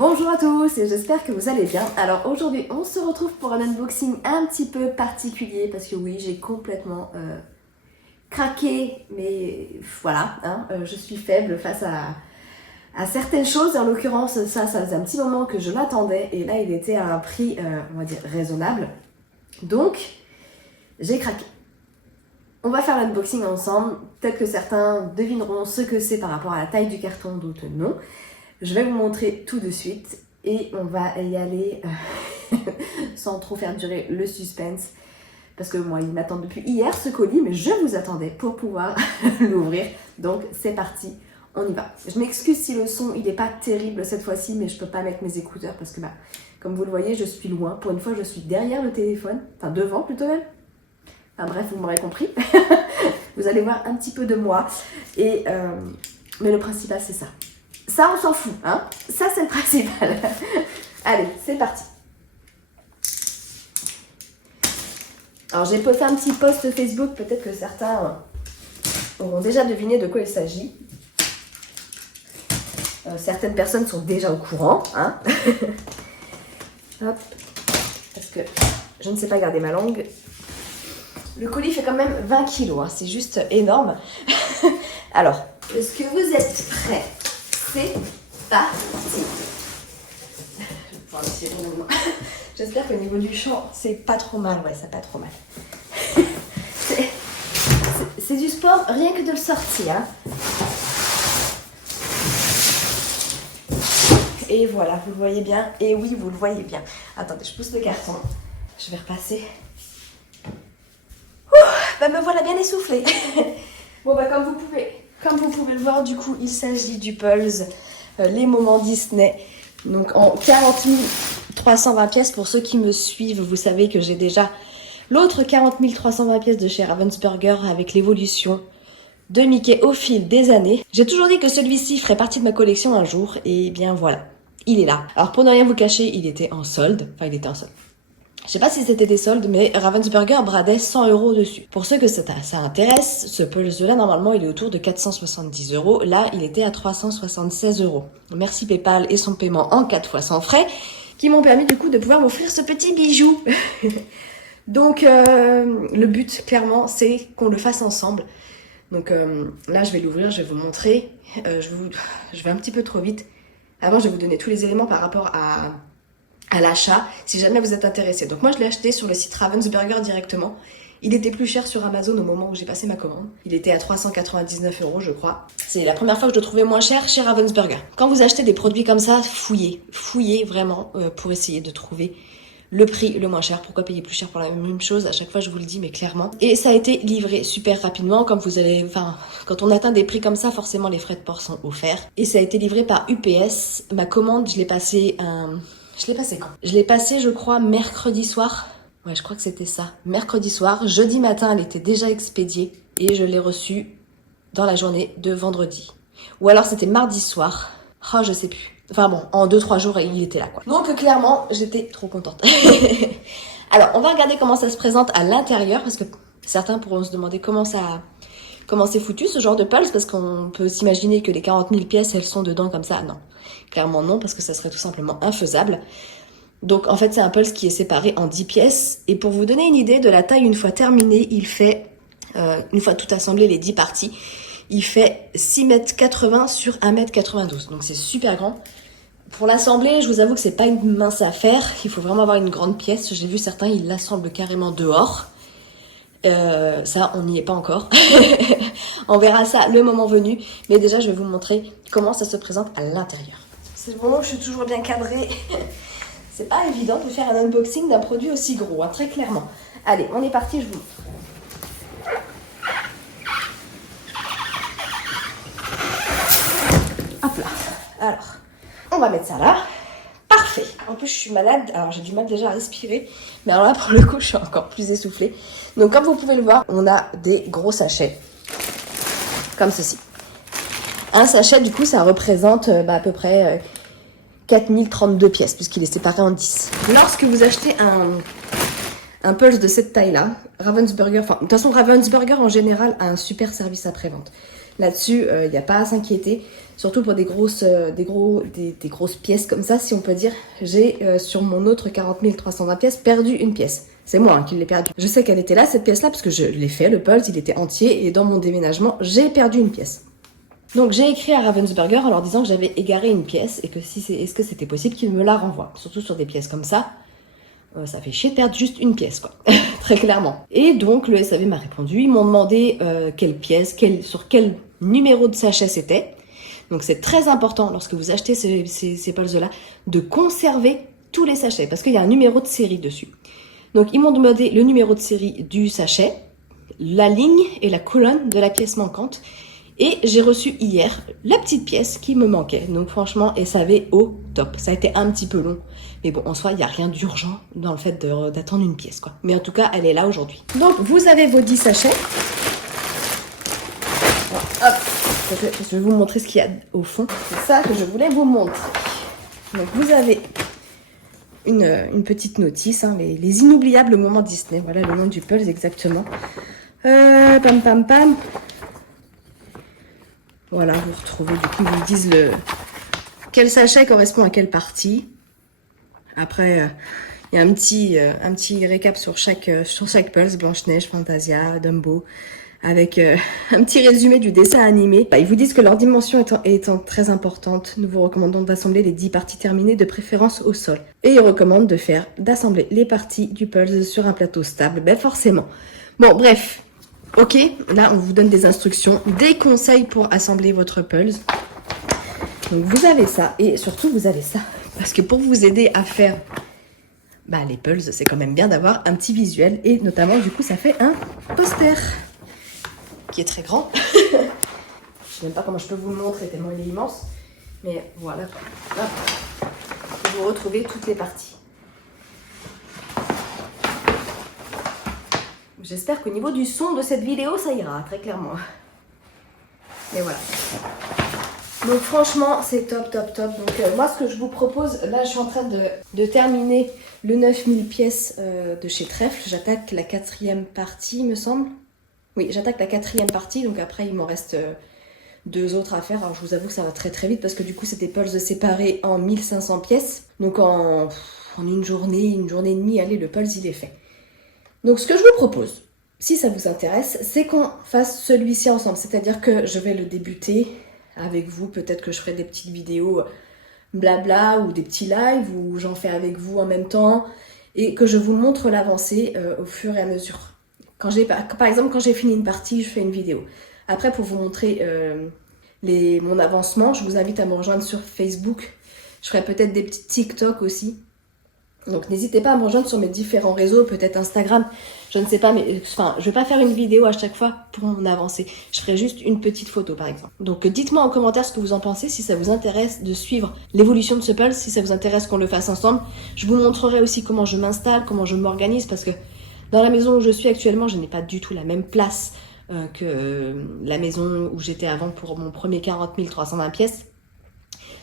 Bonjour à tous et j'espère que vous allez bien. Alors aujourd'hui on se retrouve pour un unboxing un petit peu particulier parce que oui j'ai complètement craqué, mais voilà, je suis faible face à certaines choses. En l'occurrence ça faisait un petit moment que je l'attendais et là il était à un prix on va dire raisonnable. Donc j'ai craqué. On va faire l'unboxing ensemble, peut-être que certains devineront ce que c'est par rapport à la taille du carton, d'autres non. Je vais vous montrer tout de suite et on va y aller sans trop faire durer le suspense. Parce que moi, il m'attend depuis hier ce colis, mais je vous attendais pour pouvoir l'ouvrir. Donc c'est parti, on y va. Je m'excuse si le son il n'est pas terrible cette fois-ci, mais je ne peux pas mettre mes écouteurs parce que comme vous le voyez, je suis loin. Pour une fois, je suis derrière le téléphone, enfin devant plutôt même. Enfin bref, vous m'aurez compris. Vous allez voir un petit peu de moi. Mais le principal, c'est ça. Ça, on s'en fout, hein. Ça, c'est le principal. Allez, c'est parti. Alors, j'ai fait un petit post Facebook. Peut-être que certains auront déjà deviné de quoi il s'agit. Certaines personnes sont déjà au courant, hein. Hop. Parce que je ne sais pas garder ma langue. Le colis fait quand même 20 kilos, hein. C'est juste énorme. Alors, est-ce que vous êtes prêts ? C'est parti. J'espère qu'au niveau du chant, c'est pas trop mal. Ouais, c'est pas trop mal. C'est du sport, rien que de le sortir. Hein. Et voilà, vous le voyez bien. Et oui, vous le voyez bien. Attendez, je pousse le carton. Je vais repasser. Me voilà bien essoufflée. Bon, comme vous pouvez le voir, du coup, il s'agit du Pulse, les moments Disney. Donc en 40 320 pièces, pour ceux qui me suivent, vous savez que j'ai déjà l'autre 40 320 pièces de chez Ravensburger avec l'évolution de Mickey au fil des années. J'ai toujours dit que celui-ci ferait partie de ma collection un jour, et bien voilà, il est là. Alors pour ne rien vous cacher, il était en solde, je sais pas si c'était des soldes, mais Ravensburger bradait 100 € dessus. Pour ceux que ça intéresse, ce Pulse-là, normalement, il est autour de 470 €. Là, il était à 376 €. Merci PayPal et son paiement en 4 fois sans frais, qui m'ont permis du coup de pouvoir m'offrir ce petit bijou. Donc, le but, clairement, c'est qu'on le fasse ensemble. Donc là, je vais l'ouvrir, je vais vous montrer. Je vais un petit peu trop vite. Avant, je vais vous donner tous les éléments par rapport à l'achat, si jamais vous êtes intéressé. Donc moi je l'ai acheté sur le site Ravensburger directement. Il était plus cher sur Amazon au moment où j'ai passé ma commande. Il était à 399 € je crois. C'est la première fois que je le trouvais moins cher chez Ravensburger. Quand vous achetez des produits comme ça, fouillez vraiment pour essayer de trouver le prix le moins cher. Pourquoi payer plus cher pour la même chose? À chaque fois je vous le dis, mais clairement. Et ça a été livré super rapidement. Comme vous allez, quand on atteint des prix comme ça, forcément les frais de port sont offerts. Et ça a été livré par UPS. Ma commande, je l'ai passée quand? Je l'ai passé, je crois, mercredi soir. Ouais, je crois que c'était ça. Mercredi soir. Jeudi matin, elle était déjà expédiée. Et je l'ai reçue dans la journée de vendredi. Ou alors c'était mardi soir. Oh, je sais plus. Enfin bon, en 2-3 jours, il était là, quoi. Donc clairement, j'étais trop contente. Alors, on va regarder comment ça se présente à l'intérieur. Parce que certains pourront se demander comment c'est foutu ce genre de Pulse, parce qu'on peut s'imaginer que les 40 000 pièces, elles sont dedans comme ça. Non, clairement non, parce que ça serait tout simplement infaisable. Donc en fait, c'est un Pulse qui est séparé en 10 pièces. Et pour vous donner une idée de la taille, une fois terminé, il fait, une fois tout assemblé, les 10 parties, il fait 6,80 m sur 1,92 m. Donc c'est super grand. Pour l'assembler, je vous avoue que c'est pas une mince affaire. Il faut vraiment avoir une grande pièce. J'ai vu certains, ils l'assemblent carrément dehors. Ça, on n'y est pas encore. On verra ça le moment venu. Mais déjà, je vais vous montrer comment ça se présente à l'intérieur. C'est le moment où je suis toujours bien cadrée. C'est pas évident de faire un unboxing d'un produit aussi gros, hein, très clairement. Allez, on est parti, je vous montre. Hop là. Alors, on va mettre ça là. Parfait. En plus, je suis malade, alors j'ai du mal déjà à respirer. Mais alors là, pour le coup, je suis encore plus essoufflée. Donc, comme vous pouvez le voir, on a des gros sachets. Comme ceci. Un sachet, du coup, ça représente à peu près 4032 pièces, puisqu'il est séparé en 10. Lorsque vous achetez un Pulse de cette taille-là, Ravensburger, de toute façon, Ravensburger, en général, a un super service après-vente. Là-dessus, il n'y a pas à s'inquiéter. Surtout pour des grosses pièces comme ça, si on peut dire. J'ai, sur mon autre 40 320 pièces, perdu une pièce. C'est moi qui l'ai perdue. Je sais qu'elle était là, cette pièce-là, parce que je l'ai fait, le pulse, il était entier. Et dans mon déménagement, j'ai perdu une pièce. Donc j'ai écrit à Ravensburger en leur disant que j'avais égaré une pièce et que est-ce que c'était possible qu'ils me la renvoient. Surtout sur des pièces comme ça. Ça fait chier de perdre juste une pièce, quoi. Très clairement. Et donc, le SAV m'a répondu. Ils m'ont demandé quelle pièce, sur quel numéro de sachet c'était. Donc, c'est très important, lorsque vous achetez ces pulses-là, de conserver tous les sachets. Parce qu'il y a un numéro de série dessus. Donc, ils m'ont demandé le numéro de série du sachet, la ligne et la colonne de la pièce manquante. Et j'ai reçu hier la petite pièce qui me manquait. Donc franchement, SAV au top. Ça a été un petit peu long. Mais bon, en soi, il n'y a rien d'urgent dans le fait d'attendre une pièce, quoi. Mais en tout cas, elle est là aujourd'hui. Donc, vous avez vos 10 sachets. Alors, hop, je vais vous montrer ce qu'il y a au fond. C'est ça que je voulais vous montrer. Donc, vous avez une petite notice, hein, les inoubliables moments Disney. Voilà le nom du pulse exactement. Pam, pam, pam. Voilà, vous retrouvez, du coup, ils vous disent quel sachet correspond à quelle partie. Après, il y a un petit récap sur chaque pulse, Blanche-Neige, Fantasia, Dumbo, avec un petit résumé du dessin animé. Ils vous disent que leur dimension étant très importante, nous vous recommandons d'assembler les 10 parties terminées, de préférence au sol. Et ils recommandent d'assembler les parties du pulse sur un plateau stable. Ben forcément. Bon, bref. Ok, là on vous donne des instructions, des conseils pour assembler votre pulse. Donc vous avez ça et surtout vous avez ça. Parce que pour vous aider à faire les pulses, c'est quand même bien d'avoir un petit visuel. Et notamment du coup ça fait un poster qui est très grand. Je ne sais même pas comment je peux vous le montrer tellement il est immense. Mais voilà, hop. Vous retrouvez toutes les parties. J'espère qu'au niveau du son de cette vidéo, ça ira, très clairement. Mais voilà. Donc franchement, c'est top, top, top. Donc moi, ce que je vous propose, là, je suis en train de terminer le 9000 pièces de chez Trèfle. J'attaque la 4e partie, il me semble. Oui, j'attaque la 4e partie. Donc après, il m'en reste 2 autres à faire. Alors je vous avoue que ça va très très vite parce que du coup, c'est des pulses séparés en 1500 pièces. Donc en une journée et demie, allez, le pulse, il est fait. Donc ce que je vous propose, si ça vous intéresse, c'est qu'on fasse celui-ci ensemble. C'est-à-dire que je vais le débuter avec vous. Peut-être que je ferai des petites vidéos blabla ou des petits lives où j'en fais avec vous en même temps et que je vous montre l'avancée au fur et à mesure. Par exemple, quand j'ai fini une partie, je fais une vidéo. Après, pour vous montrer mon avancement, je vous invite à me rejoindre sur Facebook. Je ferai peut-être des petits TikTok aussi. Donc n'hésitez pas à me rejoindre sur mes différents réseaux, peut-être Instagram, je ne sais pas, mais enfin, je vais pas faire une vidéo à chaque fois pour en avancer. Je ferai juste une petite photo par exemple. Donc dites-moi en commentaire ce que vous en pensez, si ça vous intéresse de suivre l'évolution de ce pulse, si ça vous intéresse qu'on le fasse ensemble. Je vous montrerai aussi comment je m'installe, comment je m'organise, parce que dans la maison où je suis actuellement, je n'ai pas du tout la même place que la maison où j'étais avant pour mon premier 40 320 pièces.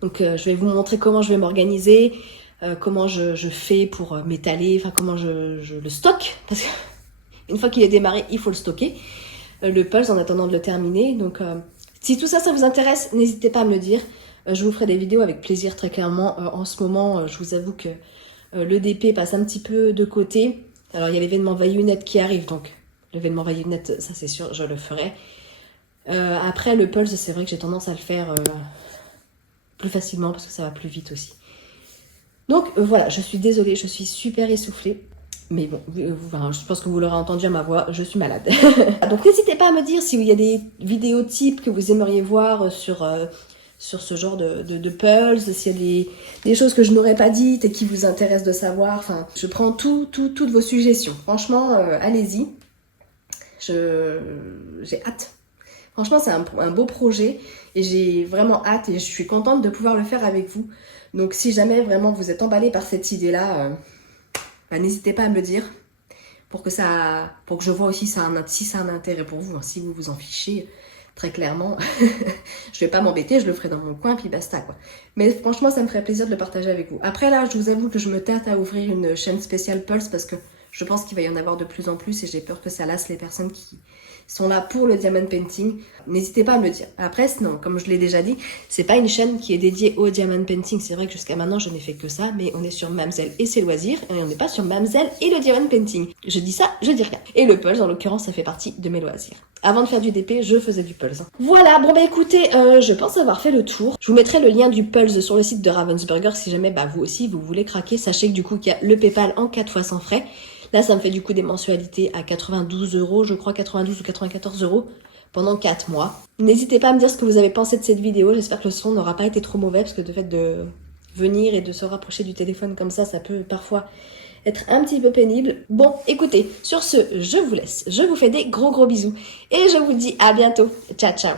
Donc je vais vous montrer comment je vais m'organiser, comment je fais pour m'étaler, enfin comment je le stocke, parce qu'une fois qu'il est démarré, il faut le stocker, le pulse en attendant de le terminer. Donc si tout ça, ça vous intéresse, n'hésitez pas à me le dire. Je vous ferai des vidéos avec plaisir, très clairement. En ce moment, je vous avoue que le DP passe un petit peu de côté. Alors il y a l'événement Vaillunet qui arrive, donc l'événement Vaillunet, ça c'est sûr, je le ferai. Après le pulse, c'est vrai que j'ai tendance à le faire plus facilement parce que ça va plus vite aussi. Donc voilà, je suis désolée, je suis super essoufflée. Mais bon, je pense que vous l'aurez entendu à ma voix, je suis malade. Donc n'hésitez pas à me dire s'il y a des vidéos types que vous aimeriez voir sur ce genre de pulse, s'il y a des choses que je n'aurais pas dites et qui vous intéressent de savoir. Enfin, je prends toutes vos suggestions. Franchement, allez-y. J'ai hâte. Franchement, c'est un beau projet et j'ai vraiment hâte et je suis contente de pouvoir le faire avec vous. Donc si jamais vraiment vous êtes emballé par cette idée-là, n'hésitez pas à me le dire pour que je vois aussi si ça a un intérêt pour vous. Si vous vous en fichez, très clairement, je vais pas m'embêter, je le ferai dans mon coin puis basta quoi. Mais franchement, ça me ferait plaisir de le partager avec vous. Après là, je vous avoue que je me tâte à ouvrir une chaîne spéciale Pulse parce que Je pense qu'il va y en avoir de plus en plus et j'ai peur que ça lasse les personnes qui sont là pour le diamond painting. N'hésitez pas à me le dire. Après, non, comme je l'ai déjà dit, c'est pas une chaîne qui est dédiée au diamond painting. C'est vrai que jusqu'à maintenant, je n'ai fait que ça, mais on est sur Mamzelle et ses loisirs et on n'est pas sur Mamzelle et le diamond painting. Je dis ça, je dis rien. Et le pulse, en l'occurrence, ça fait partie de mes loisirs. Avant de faire du DP, je faisais du pulse. Voilà, bon bah écoutez, je pense avoir fait le tour. Je vous mettrai le lien du pulse sur le site de Ravensburger si jamais vous aussi vous voulez craquer. Sachez que du coup qu'il y a le PayPal en 4 fois sans frais. Là, ça me fait du coup des mensualités à 92 €, je crois 92 ou 94 € pendant 4 mois. N'hésitez pas à me dire ce que vous avez pensé de cette vidéo. J'espère que le son n'aura pas été trop mauvais parce que de fait de venir et de se rapprocher du téléphone comme ça peut parfois être un petit peu pénible. Bon, écoutez, sur ce, je vous laisse. Je vous fais des gros bisous et je vous dis à bientôt. Ciao, ciao.